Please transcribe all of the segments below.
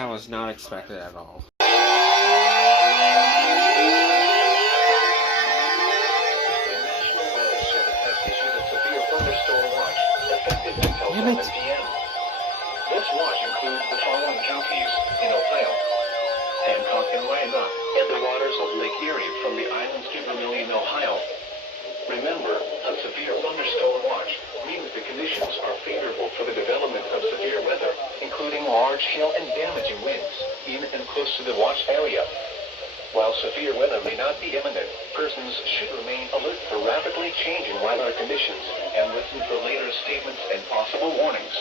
That was not expected at all. Damn it. This watch includes the following counties in Ohio: Hancock and Wyandotte, and the waters of Lake Erie from the islands to Vermilion, Ohio. Remember, a severe thunderstorm watch means the conditions are favorable for the development of severe weather, including large hail and damaging winds in and close to the watch area. While severe weather may not be imminent, persons should remain alert for rapidly changing weather conditions and listen for later statements and possible warnings.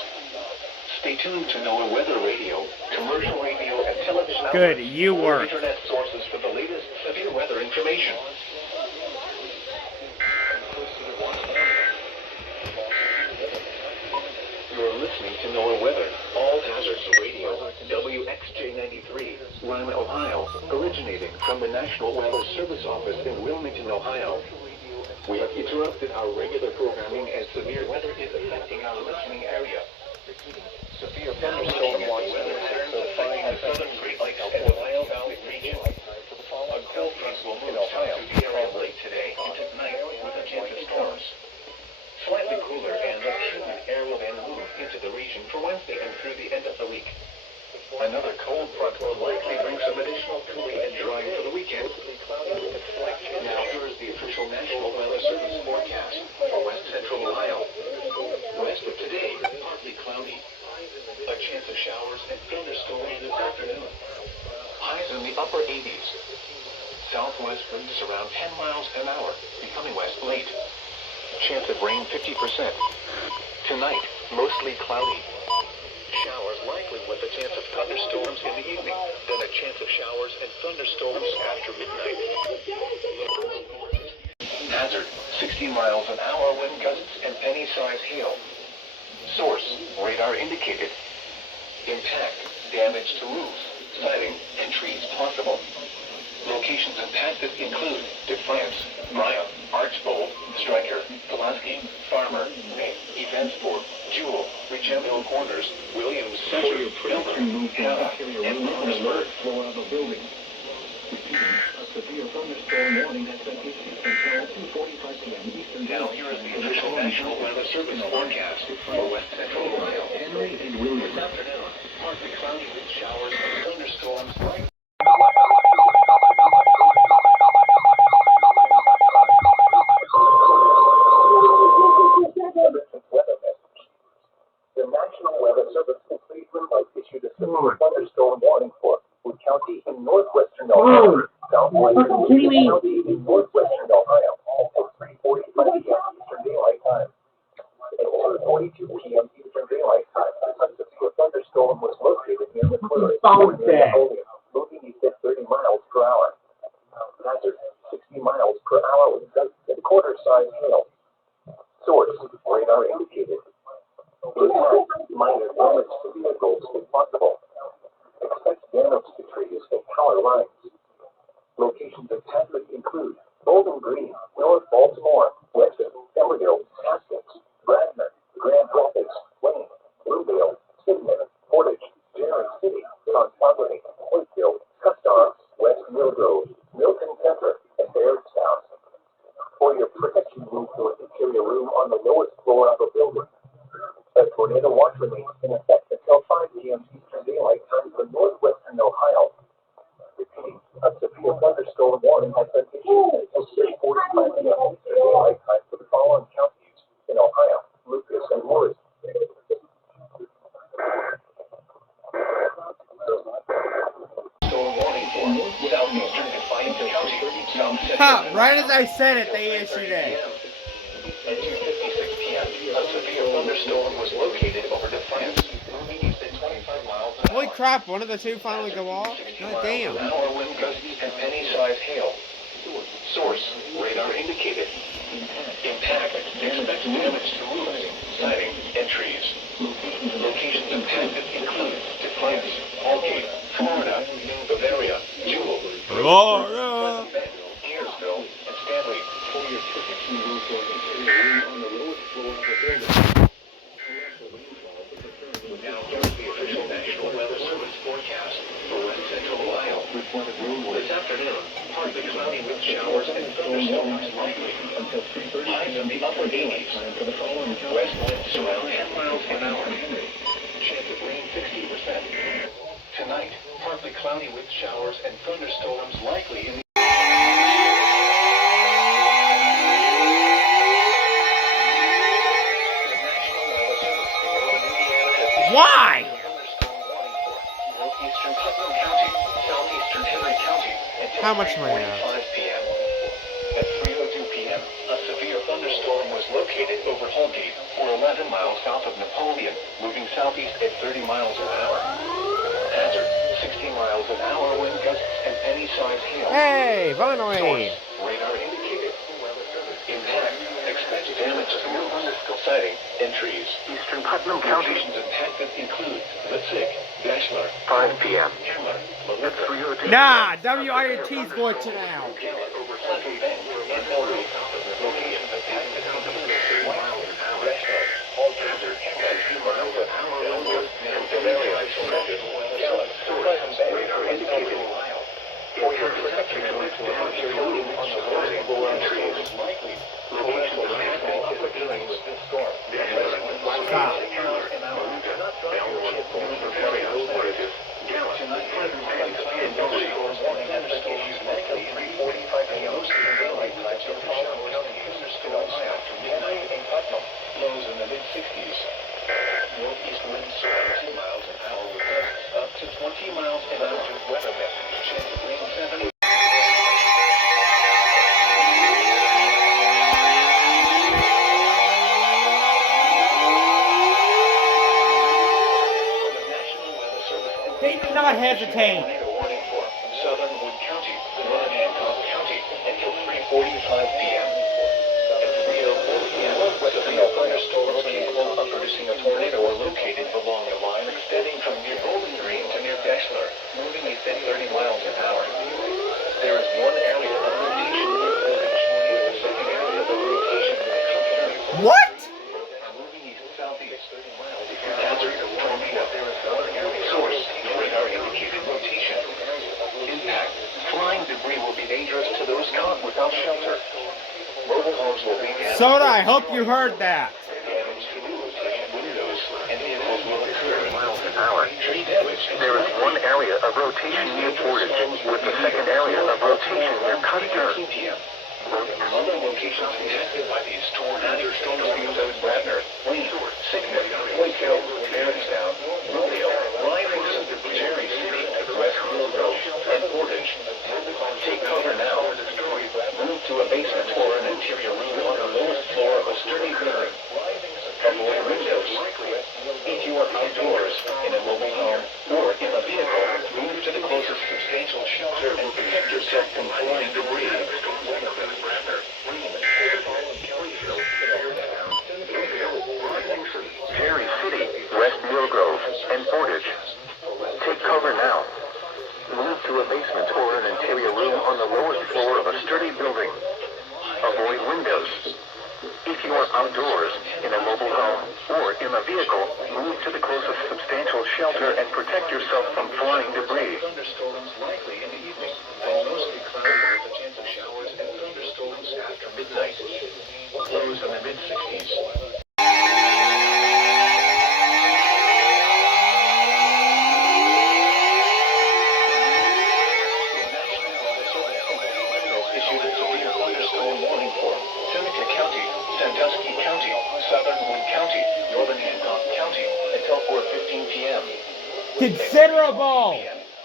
Stay tuned to NOAA Weather Radio, commercial radio, and television outlets. Good, you work. Internet sources for the latest severe weather information. You're listening to NOAA Weather, All Hazards Radio, WXJ93, Lima, Ohio, originating from the National Weather Service Office in Wilmington, Ohio. We have interrupted our regular programming as severe weather is affecting our listening area. Severe thunderstorm watch weather patterns affecting the southern Great Lakes and Ohio Valley region. A cold front will move south to the area late today into tonight with a chance of storms. Slightly cooler and less humid air will then move into the region for Wednesday and through the end of the week. Another cold front will likely bring some additional cooling and drying for the weekend. Now here is the official National Weather Service forecast for West Central Ohio. West of today, partly cloudy. A chance of showers and thunderstorms this afternoon. Highs in the upper 80s. Southwest winds around 10 miles an hour, becoming west late. Chance of rain 50%. Tonight, mostly cloudy. Showers likely with a chance of thunderstorms in the evening, then a chance of showers and thunderstorms after midnight. Hazard, 60 miles an hour wind gusts and penny-sized hail. Source, radar indicated. Impact, damage to roofs, siding, and trees possible. Locations impacted include Defiance, Bryan, Archbold, Stryker, Pulaski, Farmer, May, Evansport, Jewel, Regento Corners, Williams, Center, Elmer, Hannah, and Lawrenceburg. Now here is the official National Weather Service forecast for West Central Ohio. This afternoon, partly cloudy with showers and thunderstorms. The National Weather Service in Cleveland has issued a severe thunderstorm warning for Wood County in northwestern Ohio, southwestern County in northwestern Ohio until 3:45 p.m. Eastern Daylight Time. At 2:42 p.m. Eastern Daylight Time, a severe thunderstorm was located near the moving east at 30 miles per hour. Hazard, 60 miles per hour with gusts and quarter-sized hail. Source, radar indicated. Impact, minor damage to vehicles if possible. Expect damage to trees and power lines. Locations impacted include Bowling Green, North Baltimore, Weston, Emmerdale, Haskins, Bradner, Grand Rapids, Wayne, Bluedale, Sidman, Portage, General City, Constantine, Whitefield, Custar, West Millgrove, Milton Center, and Bairdstown. For your protection, move to an interior room on the lowest floor of a building. A tornado watch remains in effect until 5 p.m. Eastern Daylight Time for northwestern Ohio. Repeating, a severe thunderstorm warning has been issued until 3:45 p.m. Eastern Daylight Time for the following counties in Ohio: Lucas and Morris. Storm warning for southeastern Defiance County, south central. Right as I said it, they issued it. At 2:56 p.m., a severe thunderstorm was located over Defiance, moving east at 25 miles an hour. Holy crap, one of the two finally go off? God damn. Hour wind gusts and penny-sized hail. Source, radar indicated. Impact, expect damage to roofs, siding, and trees. Locations impacted include Defiance, Allgate, Florida, Bavaria, Jewel, Florida, Gearsville, and Stanley. For your protection, move to an interior room on the lowest floor of the building. Now here's the official National Weather Service forecast for west central Ohio. This afternoon, partly cloudy with showers and thunderstorms likely. Highs in the upper 80s. West winds around 10 miles an hour. Chance of rain 60%. Tonight, partly cloudy with showers and thunderstorms likely in the Why? Northeastern Putnam County, southeastern Henry County, until How much money? 3:45 p.m. At 3:02 p.m., a severe thunderstorm was located over Holgate, or 11 miles south of Napoleon, moving southeast at 30 miles an hour. Hazard, 60 miles an hour wind gusts and any size hail. Hey, finally! Source, radar indicated. Impact, expect damage to roofs, siding, and trees. Eastern Putnam County. Locations impacted include Litzig, Bachelor, 5 p.m. Hamler, at 3:02. Nah, WINT's glitching out. Over Pleasant Bend and Ellery. Locations impacted include White, Bachelor, Alcazar, Hamlet, 2 miles an hour, Elmwood, and Bavaria, Gallup, Pleasant Bend, radar indicated. For your protection against damage including on the horizon and trees. Likely. Locations impacted during this storm. Stop. Lows in the mid-60s. Northeast winds around 10 miles an hour with gusts up to 20 miles an hour. Weather message. Chance of rain 70. They do not hesitate. Tornado warning for southern Wood County, northern Hancock County until 3:45 p.m. At 3:04 p.m., severe thunderstorms capable of producing a tornado are located along the line extending from near Bowling Green to near Bachelor, moving east at 30 miles an hour. There is one area of rotation near Voltage, and the second area of rotation near Custer. What? Moving east southeast 30 miles. Hazard of tornado. Source, radar indicated rotation. Impact, flying debris will be dangerous to those caught without shelter. Mobile homes will be damaged. Soda, I hope you heard that. Damage to the rotation windows and vehicles will occur miles an hour. Tree damage. There is one area of rotation near Portage, with the second area of rotation near Custer. Other locations impacted by these tornado storms include Bradner, Wayne, Sigmund, Wakefield, Barronstown, Rodeo, Livingston, Cherry City, West Millgrove, and Portage. Take cover now. Move to a basement or an interior room on the lowest floor of a sturdy building. Avoid windows. If you are outdoors, in a mobile home, or in a vehicle, move to the closest substantial shelter and protect yourself from flying debris. Cherry City, West Millgrove, and Portage. Take cover now. Move to a basement or an interior room on the lowest floor of a sturdy building. Avoid windows. If you are outdoors, in a mobile home, or in a vehicle, move to the closest substantial shelter and protect yourself from flying debris. Thunderstorms likely in the evening, and mostly cloudy with a chance of showers and thunderstorms after midnight. Lows in the mid-60s. Issued a severe thunderstorm warning for Seneca County, Sandusky County, Southern Wood County, Northern Hancock County until 4:15 p.m. Considerable.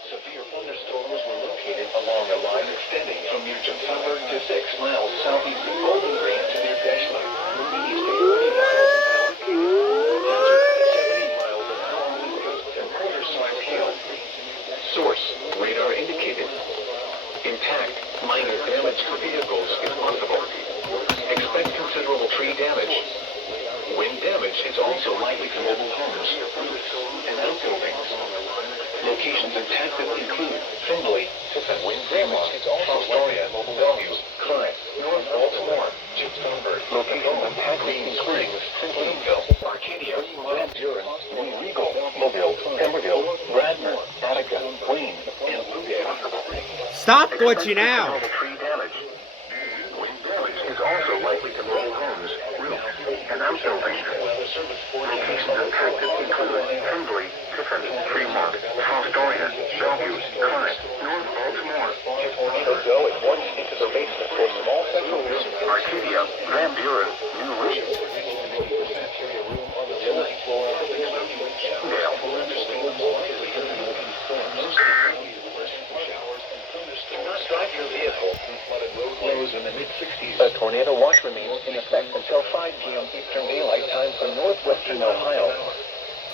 Severe thunderstorms were located along a line extending from near Jeffersonburg to 6 miles southeast of Bowling Green to near Bachelor, moving east at 40 miles an hour. Hazard, 70 miles an hour wind gusts and quarter-size hail. Source, radar indicated. Impact, minor damage to vehicles is possible. Expect considerable tree damage. Wind damage is also likely to mobile homes, roofs, and outbuildings. Locations in Texas include Findlay, Tiffin, Fremont, Fostoria, Bellevue, Current, North Baltimore, Stonebridge. Locations in Texas include Centennial, Arcadia, Van Buren, New Regal, Mobile, Pemberville, Radnor, Attica, Wayne, and Bluegrass. Stop glitching out. Tree damage. Wind damage is also likely to mobile homes, roofs, and outbuildings. Locations in Texas include Findlay, Tiffin, Fremont, Fostoria, Bellevue, Current, North Baltimore. Go at once into the basement for small central rooms. Arcadia, Van Buren, New Regal. In the mid-60s. A tornado watch remains in effect until 5 p.m. Eastern Daylight Time for northwestern Ohio.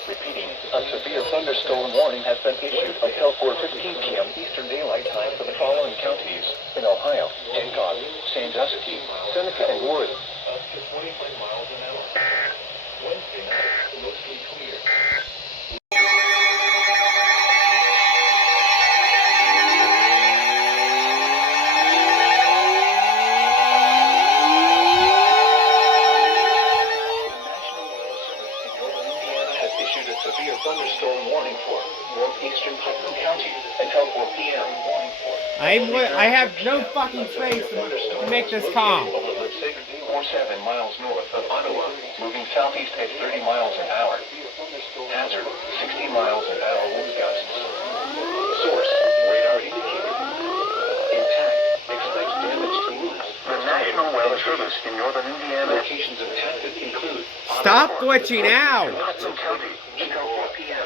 Repeating, a severe thunderstorm warning has been issued until 4:15 p.m. Eastern Daylight Time for the following counties in Ohio: Hancock, Sandusky, Seneca, and Wood. Up to 25 miles an hour. Wednesday night, mostly clear. Severe thunderstorm warning for northeastern Putnam County until 4 p.m. I have no fucking space to make this calm. Over Leipzig, 47 miles north of Ottawa, moving southeast at 30 miles an hour. Hazard, 60 miles an hour wind gusts. Source, radar indicated. Intact, expect damage to roofs. The National Weather Service in northern Indiana. Locations in Texas include Stop glitching out. Putnam County. Until 4 p.m.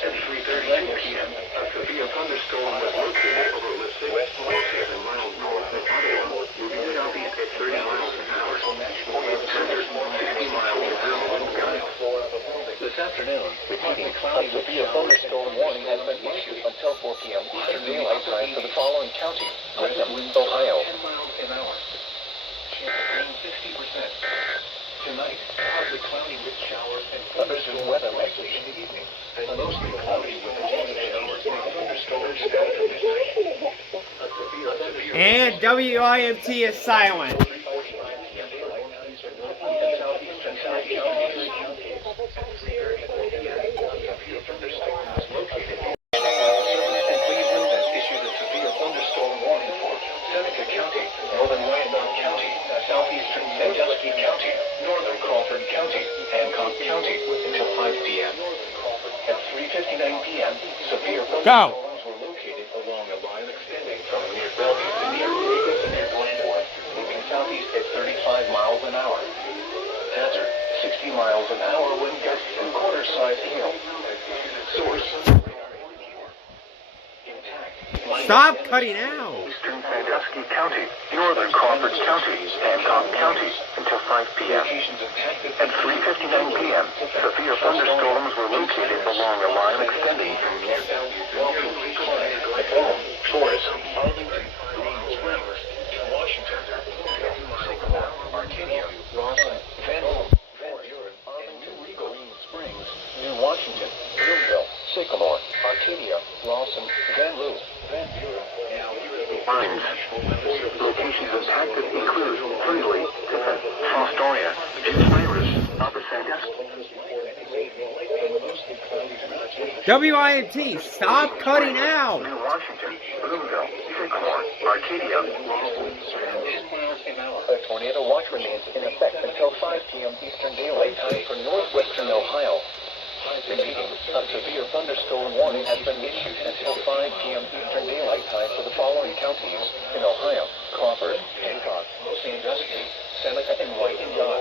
At 3:32 p.m., a severe thunderstorm was located over Leipzig, 47 miles north of Ottawa, moving southeast at 30 miles an hour. Center, 60 miles an hour. This afternoon, repeating, a severe thunderstorm warning has been issued until 4 p.m. Eastern Daylight Time for the following counties: Putnam, Ohio. 10 miles an hour. Chance of rain 60%. Tonight, partly cloudy with showers and thunderstorm weather likely in the evening, and mostly cloudy with showers and thunderstorms after midnight. And WIMT is silent. Seneca County, northern Wyandot County, southeastern Sandusky County, northern Crawford County, Hancock County, until 5 p.m. At 3:59 p.m., severe thunderstorms were located along a line extending from near Bellevue to near Regal to near Glenmore, moving southeast at 35 miles an hour. Hazard, 60 miles an hour wind gusts and quarter-size hail. Source, Stop cutting out. Eastern Sandusky County, northern Crawford County, Hancock County, until 5 p.m. At 3:59 p.m., severe thunderstorms were located along a line extending from near Bellevue to Forest, Arlington, Green Springs, Washington, Sycamore, Arcadia, Rawson, Van Buren, Arlington, Green Springs, New Washington, Greenville, Sycamore, Arcadia, Rawson, Van Buren, Mines. Locations of Texas include Findlay, Tiffin, Fostoria, Sandusky, Upper Sandusky. WIMT, stop cutting out. New Washington, Bloomville, Sycamore, Arcadia. 10 miles an hour. A tornado watch remains in effect until 5 p.m. Eastern Daylight Time for northwestern Ohio. Repeating, a severe thunderstorm warning has been issued until 5 p.m. Eastern Daylight Time for the following counties in Ohio: Crawford, Hancock, Sandusky, Seneca, and Wyandot.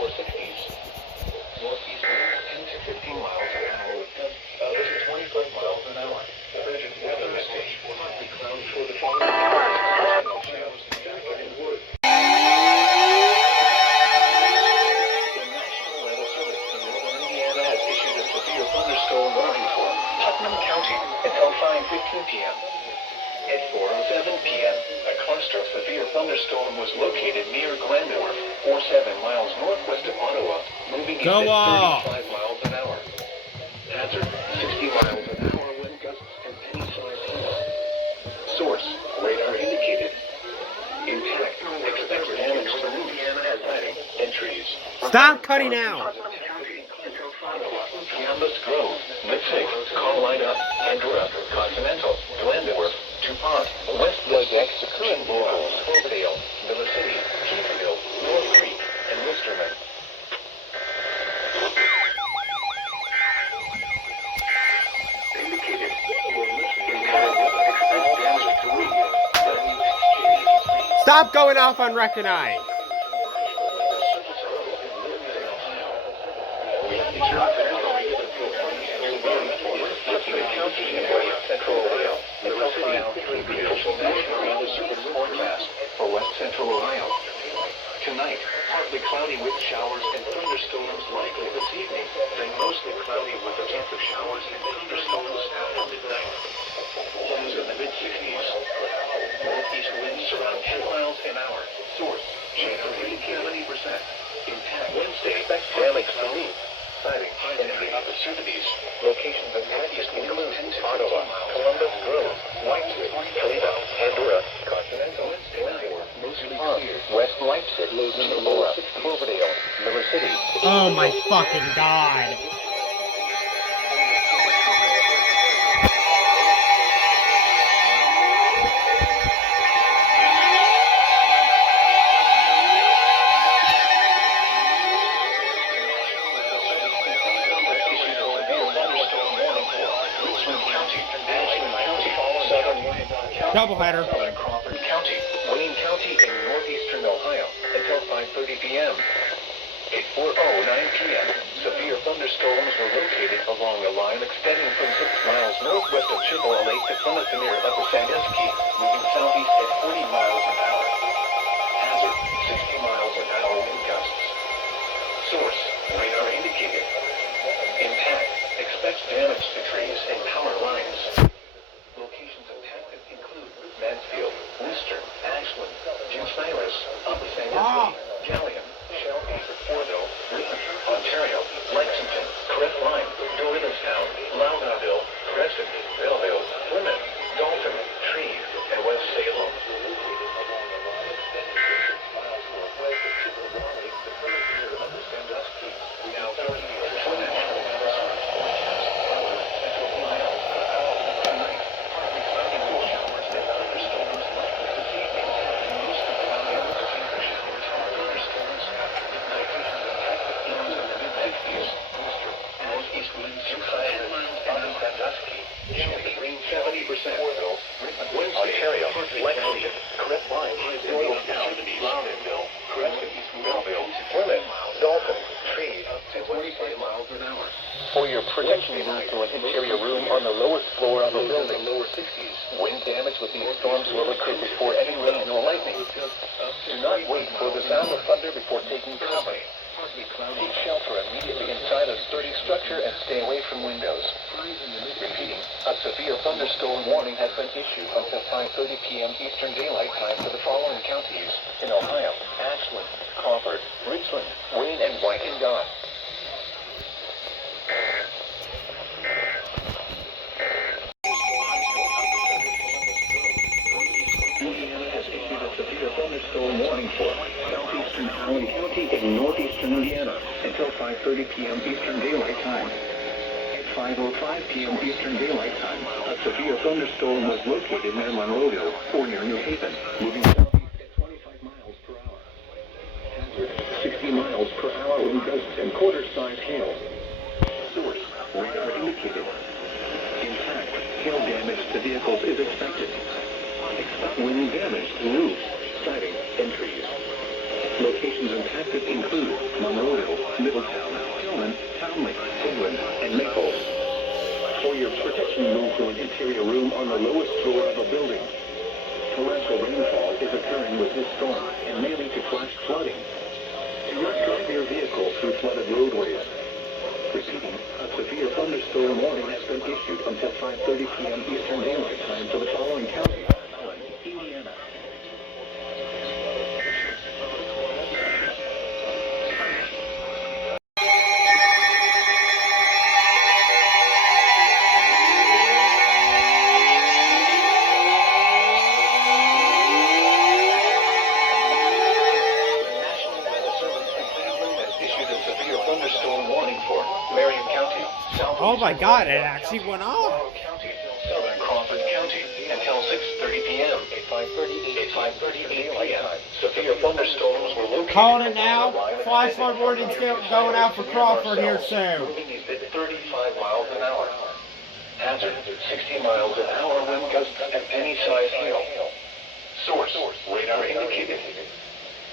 Northeast winds 10 to 15 miles an hour with gusts up to 25 miles an hour. Urgent weather stage partly cloudy for the following showers in Seneca and Wood. Thunderstorm warning for Putnam County until 5:15 p.m. At 4:07 p.m., a cluster of severe thunderstorm was located near Glenmore, 47 miles northwest of Ottawa, moving east at 35 miles an hour. Hazard, 60 miles an hour wind gusts Source, radar indicated. Impact, expect damage to roofs, siding, and trees. Stop cutting out. Columbus Grove, Midfig, Carolina, Andorra, Continental, Glenmore, DuPont, West Legex, Chinboro, Cloverdale, Miller City, Keeferville, North Creek, and Wisterman. Indicated. Expect damage to roofs. Stop going off unrecognized. Central Ohio, Miller City, forecast for West Central Ohio. Tonight, partly cloudy with showers and thunderstorms likely this evening, then mostly cloudy with a chance of showers and thunderstorms after midnight. Lows in the mid-60s. Northeast winds around 10 miles an hour. Source, chance of rain 70%. Impact Wednesday, expect damage to roof, siding, and opportunities. Locations in Northeast include Ottawa, Columbus Grove, Whitesville, Toledo, Andorra, Continental, mostly clear. West Leipzig, Laura, Cloverdale, Miller City. Oh my fucking god. Doubleheader. Crawford County, Wayne County in northeastern Ohio until 5:30 p.m. At 4:09 p.m., severe thunderstorms were located along a line extending from 6 miles northwest of Chippewa Lake to Plymouth near Upper Sandusky, moving southeast at 40 miles an hour. Hazard, 60 miles an hour wind gusts. Source, radar indicated. Impact, expect damage to trees and power lines. Locations impacted include Mansfield, Worcester, Ashland, Jim Cyrus, Upper Sandusky, Gallium, Shelby, Fordo, Richmond, Ontario, Lexington, Crest Line, Doristown, Loudonville, Crescent, Belleville, Plymouth, Dalton, Treve, and West Salem. Ontario, Lexington, Crest Line, Doristown, Loudonville, Crescent, Belleville, Plymouth, Dalton, Treve, and 25 miles an hour. For your protection, move to an interior room on the lowest floor of a building, lower 60s. Wind damage with these storms will occur before any rain or lightning. Do not wait for the sound of thunder before taking cover. Seek shelter immediately inside a sturdy structure and stay away from windows. Repeating, a severe thunderstorm warning has been issued until 5:30 p.m. Eastern Daylight Time for the following counties in Ohio: Ashland, Crawford, Richland, Wayne, and Wyandotte. Indiana has issued a severe thunderstorm warning for southeastern Allen County in northeastern Indiana until 5:30 p.m. Eastern Daylight Time. At 5:05 p.m. Eastern Daylight Time, a severe thunderstorm was located near Monroeville or near New Haven, moving southeast at 25 miles per hour. Hazard, 60 miles per hour wind gusts and quarter-size hail. Source, radar indicated. Impact, hail damage to vehicles is expected. Expect wind damage to roofs, siding, and trees. Locations impacted include Monroeville, Middletown, Tillman, Townley, Goodwin, and Maples. For your protection, move to an interior room on the lowest floor of a building. Torrential rainfall is occurring with this storm and may lead to flash flooding. Do not drive your vehicle through flooded roadways. Repeating, a severe thunderstorm warning has been issued until 5:30 p.m. Eastern Daylight Time for the following counties: Allen, Indiana. severe thunderstorm warning for Marion County, south. Oh my God! It actually went off. County, southern Crawford County, until 6:30 p.m. 8:30 p.m. Severe thunderstorms were located. Calling it now. Flash flood warning going out for Crawford here soon. Moving east at 35 miles an hour. Hazard, 60 miles an hour wind gusts and penny-sized hail. Source, radar indicated.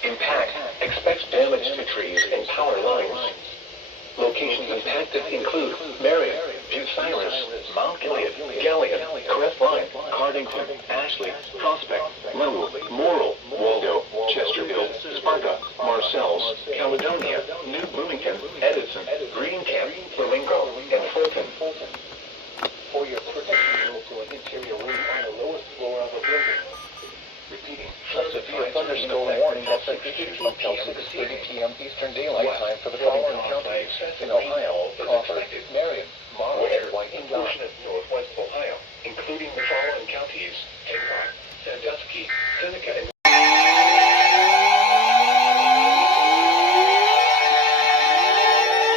Impact, expects damage to trees and power lines. Locations impacted include Marion, Bucyrus, Mount Gilead, Galleon, Crestline, Cardington, Ashley, Prospect, Lowell, Morrill, Waldo, Chesterfield, Sparta, Marcells, Caledonia, New Bloomington, Edison, Greencamp, Flamingo, and Fulton. For your protection, move to an interior room on the lowest floor of a building. Repeating, a severe thunderstorm warning at 6:50 until 6:30 p.m. Eastern Daylight Time for the following counties in Ohio: Crawford, Marion, Morrow, and portion of northwest Ohio, including the following counties: Kenmore, Sandusky, Seneca, and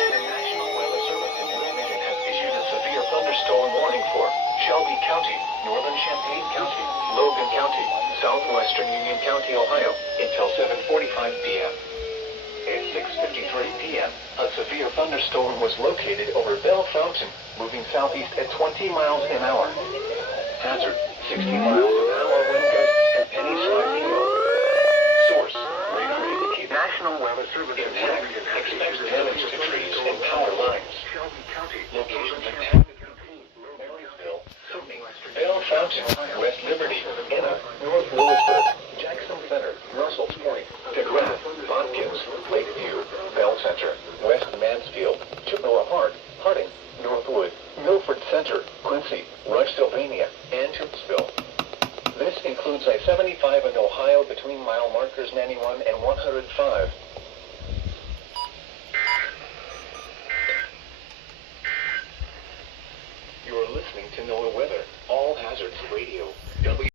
the National Weather Service in New England has issued a severe thunderstorm warning for Shelby County, Northern Champaign County, Logan County, Southwestern Union County, Ohio, until 7:45 p.m. At 6:53 p.m., a severe thunderstorm was located over Bell Fountain, moving southeast at 20 miles an hour. Hazard, 60 miles an hour wind gusts and penny-sized hail. Source, radar indicated. National Weather Service expects damage to trees and power lines. Shelby County, locations impacted include Marysville, Sydney, Bell Fountain, West Liberty, Enna, North Lewisburg, Jackson Center, Russell's Point, DeGraff, Botkins, Lakeview, Bell Center, West Mansfield, Chippewa Park, Harding, Northwood, Milford Center, Quincy, Rush, Sylvania, and Tewksville. This includes I-75 in Ohio between mile markers 91 and 105. You're listening to NOAA